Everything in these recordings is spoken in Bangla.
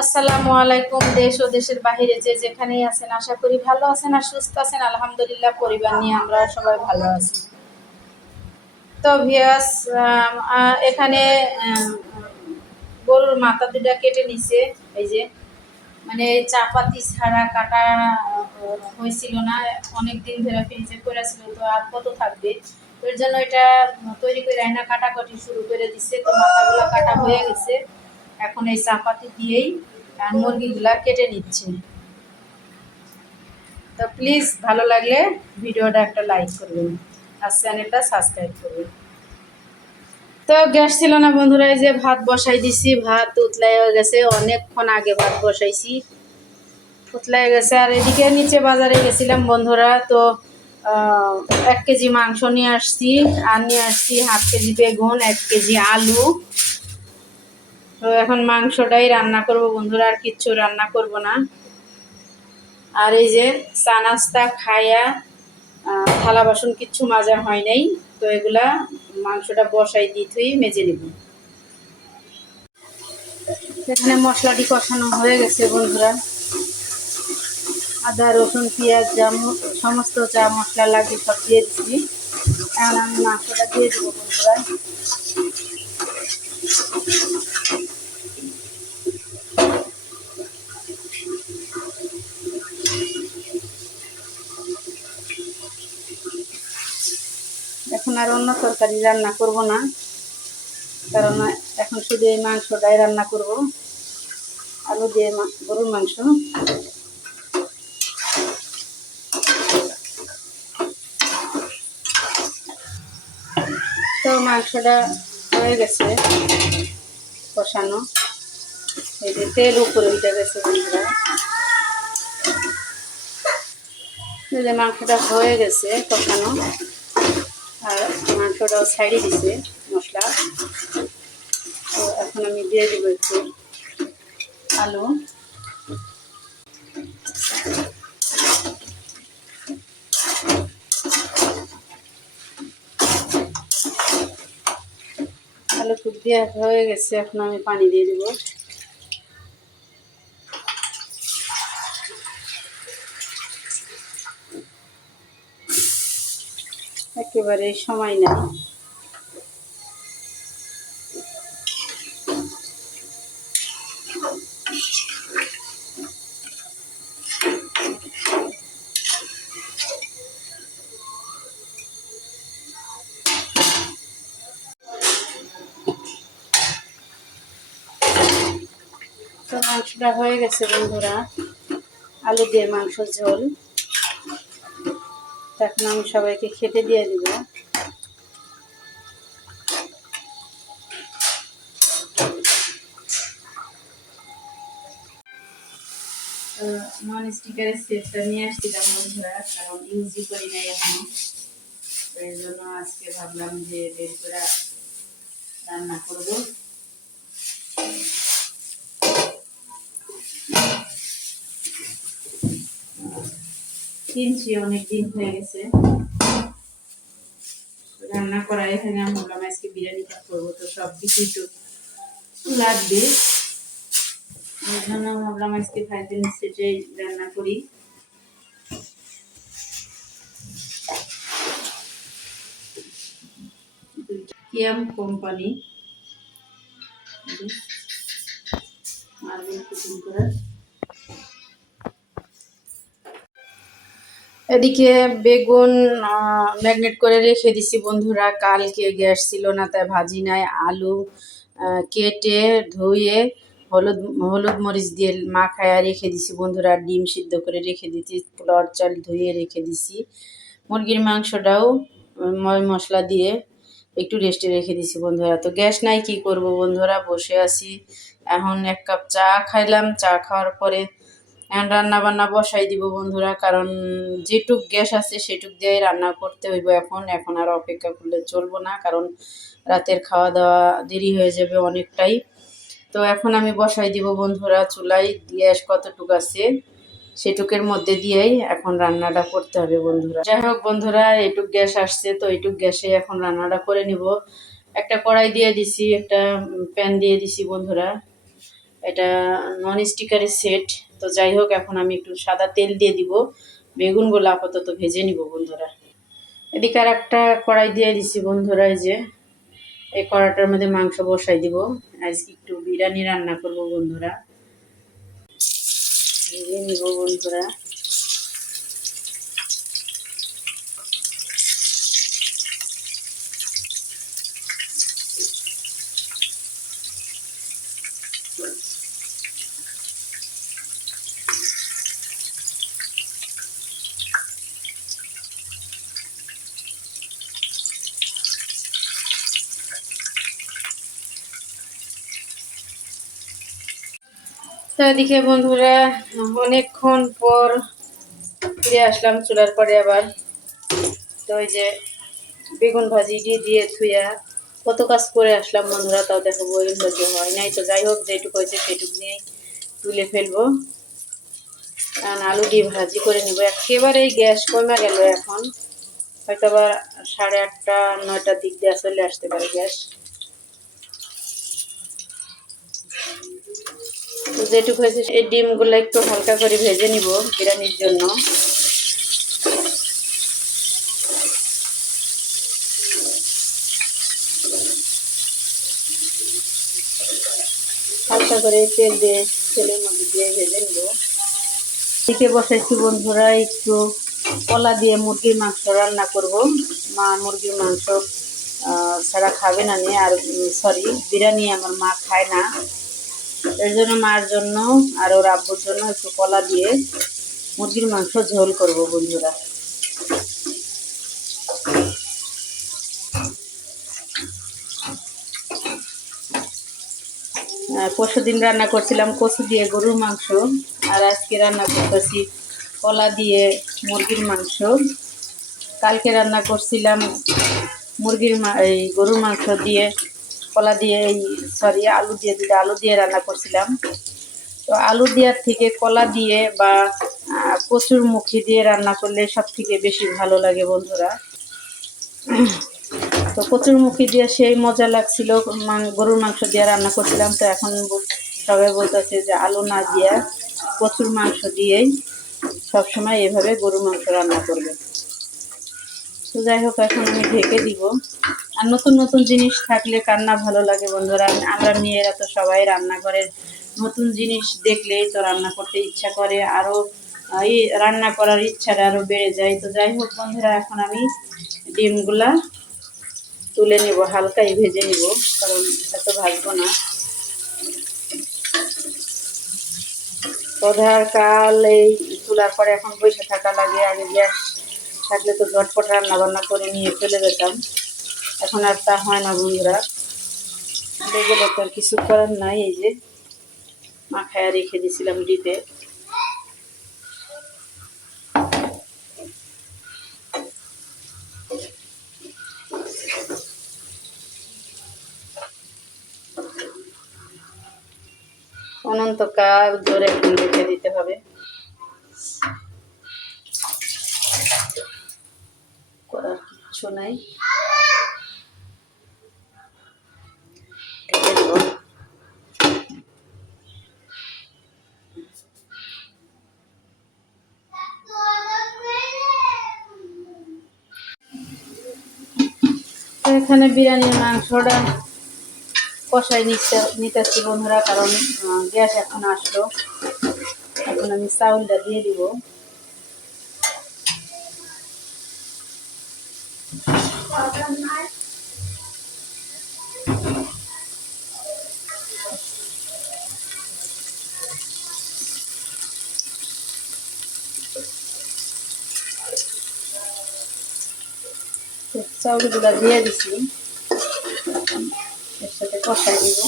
আসসালামু আলাইকুম। দেশ ও দেশের বাহিরে যে যেখানেই আছেন আশা করি ভালো আছেন আর সুস্থ আছেন। আলহামদুলিল্লাহ, পরিবার নিয়ে আমরা সবাই ভালো আছি। তো ভিউয়ার্স, এখানে আহ, গরুর মাথা দুটা কেটে নিছে। এই যে মানে চাপাতি ছাড়া কাটা হয়েছিল না, অনেক দিন ধরে ফ্রিজে করে ছিল, তো আর কত থাকবে। তো এর জন্য এটা তৈরি করে রান্না কাটাকাটি শুরু করে দিছে। তো মাথাগুলো কাটা হয়ে গেছে, এখন এই চাপাতি দিয়েই মুরগিগুলা কেটে নিচ্ছে। তো প্লিজ ভালো লাগলে ভিডিওটা একটা লাইক করবেন আর চ্যানেলটা সাবস্ক্রাইব করবেন। তো গ্যাস ছিল না বন্ধুরা, এই যে ভাত বসাই দিছি, ভাত উতলাই হয়ে গেছে, অনেকক্ষণ আগে ভাত বসাইছি, উতলাই গেছে। আর এদিকে নিচে বাজারে গেছিলাম বন্ধুরা, তো 1 কেজি মাংস নিয়ে আসছি, আর নিয়ে আসছি 1/2 কেজি বেগুন, 1 কেজি আলু। তো এখন মাংসটাই রান্না করব বন্ধুরা, আর কিচ্ছু রান্না করব না। আর এই যে চা নাস্তা খাইয়া থালা বাসন কিচ্ছু মাজা হয় নাই, তো এগুলা মাংসটা বসাই দিয়ে মেজে নেব। এখানে মশলাটি কষানো হয়ে গেছে বন্ধুরা, আদা রসুন পেঁয়াজ সমস্ত যা মশলা লাগে সব দিয়ে দিচ্ছি। এখন আমি মাংসটা দিয়ে দেবো বন্ধুরা। এখন আর অন্য তরকারি রান্না করব না, কারণ এখন শুধু এই মাংসটাই রান্না করব, আলু দিয়ে গরুর মাংস। তো মাংসটা হয়ে গেছে কষানো, এই যে তেল উপরে উঠে গেছে বন্ধুরা। এই যে মাংসটা হয়ে গেছে কষানো, আর মাংসটাও ছাড়িয়ে দিছে মশলা। তো এখন আমি দিয়ে দিব একটু আলু। আলু টুক দিয়ে হয়ে গেছে, এখন আমি পানি দিয়ে দিব। একেবারে সময় নেই। তো মাংসটা হয়ে গেছে বন্ধুরা, আলু দিয়ে মাংসের ঝোল। এখন আমি সবাইকে খেতে দিয়ে দিব। নন স্টিকারের সেটটা নিয়ে আসছিলাম বন্ধুরা, কারণ ইউজই করি নাই এখনো, এই জন্য আজকে ভাবলাম যে বের করে রান্না করব। কিনছি, অনেক দিন হয়ে গেছে রান্না করা। এখানে আমি ভাবলাম আজকে বিরিয়ানিটা করবো, তো সব কিছু একটু লাগবে, এই জন্য ভাবলাম আজকে 5 দিন সেটে রান্না করি। কিয়াম কোম্পানি মার্বেল কুকিং করা। এদিকে বেগুন ম্যাগনেট করে রেখে দিছি বন্ধুরা, কালকে গ্যাস ছিল না তাই ভাজি নাই। আলু কেটে ধুয়ে হলুদ হলুদ মরিচ দিয়ে মাখায়া রেখে দিছি বন্ধুরা। ডিম সিদ্ধ করে রেখে দিছি, পোলাওর চাল ধুয়ে রেখে দিছি। মুরগির মাংসটাও মশলা দিয়ে একটু রেস্টে রেখে দিছি বন্ধুরা। তো গ্যাস নাই, কি করব বন্ধুরা, বসে আছি। এখন 1 কাপ চা খাইলাম, চা খাওয়ার পরে এখন রান্না বান্না বসাই দিব বন্ধুরা, কারণ যেটুক গ্যাস আছে সেটুক দিয়েই রান্না করতে হইব। এখন আর অপেক্ষা করলে চলবো না, কারণ রাতের খাওয়া দাওয়া দেরি হয়ে যাবে অনেকটাই। তো এখন আমি বসাই দিব বন্ধুরা চুলায়। গ্যাস কতটুক আছে সেটুকের মধ্যে দিয়েই এখন রান্নাটা করতে হবে বন্ধুরা। যাই হোক বন্ধুরা, এইটুক গ্যাস আসছে, তো এইটুক গ্যাসে এখন রান্নাটা করে নিব। একটা কড়াই দিয়ে দিছি, একটা প্যান দিয়ে দিছি বন্ধুরা। এটা নন স্টিকারের সেট। তো যাই হোক, এখন আমি একটু সাদা তেল দিয়ে দিব, বেগুনগুলো আপাতত ভেজে নিব বন্ধুরা। এদিকে আর একটা কড়াই দিয়ে দিছি বন্ধুরা। এই যে এই কড়াইটার মধ্যে মাংস বসাই দিব। আজকে একটু বিরিয়ানি রান্না করব বন্ধুরা, ভেজে নিব বন্ধুরা। তো এদিকে বন্ধুরা অনেকক্ষণ পর ফিরে আসলাম চুলার পরে আবার। তো ওই যে বেগুন ভাজি দিয়ে থুইয়া কত কাজ করে আসলাম বন্ধুরা, তাও দেখো বেগুন ভাজি হয় নাই। তো যাই হোক, যেটুকু হয়েছে সেটুকু নিয়ে তুলে ফেলবো, কারণ আলু দিয়ে ভাজি করে নিব। একেবারেই গ্যাস কমে গেল এখন, হয়তো আবার 8:30 9টার দিক দিয়ে চলে আসতে পারে গ্যাস। তো যেটুকু হয়েছে এই ডিমগুলো একটু হালকা করে ভেজে নিব বিরিয়ানির জন্য। হালকা করে তেলের মধ্যে দিয়ে ভেজে নিব। এদিকে বসাইছি বন্ধুরা একটু কলা দিয়ে মুরগির মাংস রান্না করব। মা মুরগির মাংস ছাড়া খাবে না নিয়ে, আর সরি বিরিয়ানি আমার মা খায় না। এর জন্য মার জন্য আর ওর আব্বুর জন্য একটু কলা দিয়ে মুরগির মাংস ঝোল করব বন্ধুরা। পরশুদিন রান্না করছিলাম কচু দিয়ে গরুর মাংস, আর আজকে রান্না করতেছি কলা দিয়ে মুরগির মাংস। কালকে রান্না করছিলাম এই গরুর মাংস দিয়ে কলা দিয়ে আলু দিয়ে রান্না করছিলাম। তো আলু দেওয়ার থেকে কলা দিয়ে বা কচুর মুখি দিয়ে রান্না করলে সব থেকে বেশি ভালো লাগে বন্ধুরা। তো কচুর মুখি দিয়ে সেই মজা লাগছিল, গরুর মাংস দিয়ে রান্না করছিলাম। তো এখন সবাই বলতেছে যে আলু না দিয়ে কচুর মাংস দিয়েই সবসময় এভাবে গরুর মাংস রান্না করবে। তো যাই হোক, এখন আমি ঢেকে দিব। আর নতুন নতুন জিনিস থাকলে কান্না ভালো লাগে বন্ধুরা। আমরা মেয়েরা তো সবাই রান্নাঘরের নতুন জিনিস দেখলেই তো রান্না করতে ইচ্ছা করে, আরও এই রান্না করার ইচ্ছাটা আরও বেড়ে যায়। তো যাই হোক বন্ধুরা, এখন আমি ডিমগুলা তুলে নেব, হালকাই ভেজে নিব, কারণ এত ভাজবো না। প্রধার কাল এই তোলার পরে এখন বসে থাকা লাগে। আগে গ্যাস থাকলে তো ঝটপট রান্না বান্না করে নিয়ে চলে যেতাম, এখন আর তা হয় না বন্ধুরা। বেগুলো তো আর কিছু করার নাই, এই যে মাখায় রেখে দিয়েছিলাম ডিপে। অনন্তকাল ধরে এখন রেখে দিতে হবে, করার কিচ্ছু নাই। ঢেকে দেব। এখানে বিরিয়ানির মাংসটা কষাই নিতেছি বন্ধুরা, কারণ গ্যাস এখন আসলো। এখন আমি চাউলটা দিয়ে দিব। চাউলগুলো দিয়ে দিছি, এর সাথে কষাই দিব।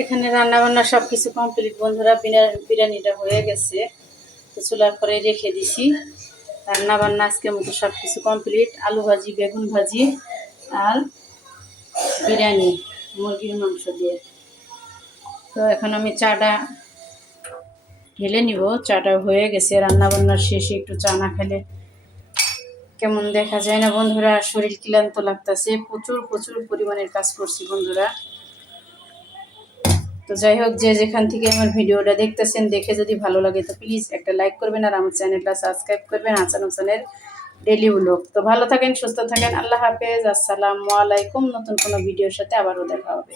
এখানে রান্না বান্না সব কিছু কমপ্লিট বন্ধুরা। বিরিয়ানিটা হয়ে গেছে, তো চুলার পরে রেখে দিছি। রান্না বান্না আজকের মতো সব কিছু কমপ্লিট। আলু ভাজি, বেগুন ভাজি আর বিরিয়ানি মুরগির মাংস দিয়ে। তো এখন আমি চাটা ঢেলে নিব। চাটা হয়ে গেছে, রান্না বান্নার শেষে একটু চা না খেলে কেমন দেখা যায় না বন্ধুরা, শরীর ক্লান্ত লাগতেছে, প্রচুর প্রচুর পরিমাণের কাজ করছি বন্ধুরা। তো যাই হোক, যে যেখান থেকে আমার ভিডিওটা দেখতেছেন, দেখে যদি ভালো লাগে তো প্লিজ একটা লাইক করবেন আর আমার চ্যানেলটা সাবস্ক্রাইব করবেন, হাসান হোসেনের ডেলি ব্লগ। তো ভালো থাকেন, সুস্থ থাকেন, আল্লাহ হাফেজ, আসসালামু আলাইকুম। নতুন কোনো ভিডিওর সাথে আবারও দেখা হবে।